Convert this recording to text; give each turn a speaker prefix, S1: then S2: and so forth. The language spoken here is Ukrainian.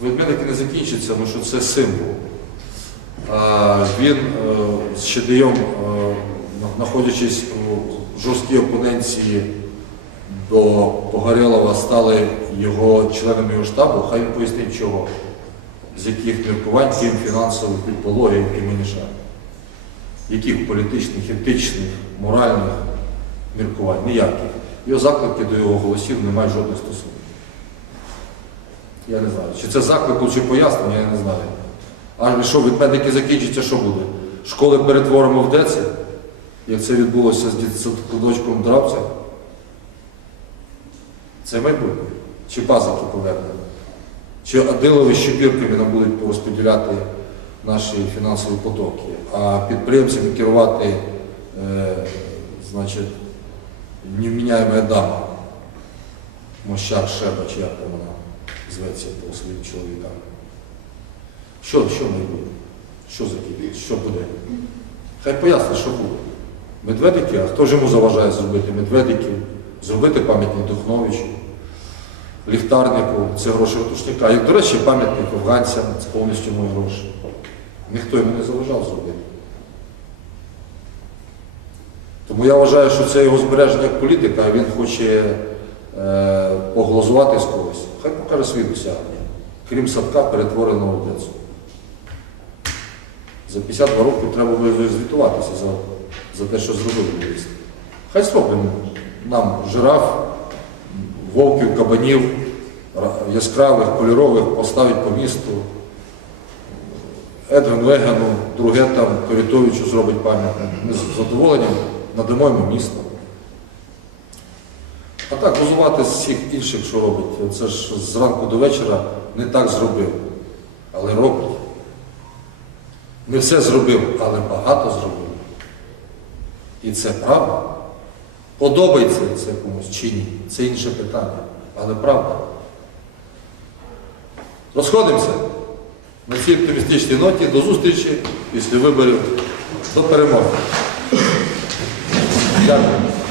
S1: Ведмедики не закінчиться, тому що це символ. Він е, з Щедеєм, е, знаходячись у жорсткій опоненції до Погорєлова, стали його членами його штабу, хай він пояснить чого, з яких міркувань, крім фінансових підпологів і мініша. Яких політичних, етичних, моральних міркувань? Ніяких. Його заклики до його голосів не мають жодних стосунків. Я не знаю. Чи це заклик, чи пояснення, я не знаю. А що, від медики закінчиться, що буде? Школи перетворимо в ДЕЦи, як це відбулося з дитсадочком Драбця? Це майбутнє. Чи пазики повернемо? Чи Адилові Щепірками нам будуть розподіляти наші фінансові потоки, а підприємцями керувати, е, значить, невміняєма дама, Мощар Шеба, чи як вона зветься по своїм чоловікам. Що, що буде? Що закипить? Що буде? Хай пояснить, що буде. Медведики, а хто ж йому заважає зробити медведиків, зробити пам'ятник Духновичу, ліхтарнику, це гроші ратушника. І, до речі, пам'ятник афганцям, це повністю мої гроші. Ніхто йому не заважав зробити. Тому я вважаю, що це його збереження як політика, а він хоче е, поглазувати з когось. Хай покаже свої досягнення. Крім садка, перетвореного в ДЕЦу. За 52 роки треба буде звітуватися за, за те, що зробив міст. Хай зробимо нам жираф, вовків, кабанів, яскравих, кольорових поставить по місту. Едгану Егану, друге там Корітовичу зробить пам'ятник. Ми з задоволенням надамо йому місто. А так, розувати з всіх інших, що робить. Це ж зранку до вечора не так зробив, але робить. Не все зробив, але багато зробив. І це правда. Подобається це комусь чи ні? Це інше питання. Але правда. Розходимося на цій оптимістичній ноті. До зустрічі після виборів. До перемоги. Дякую.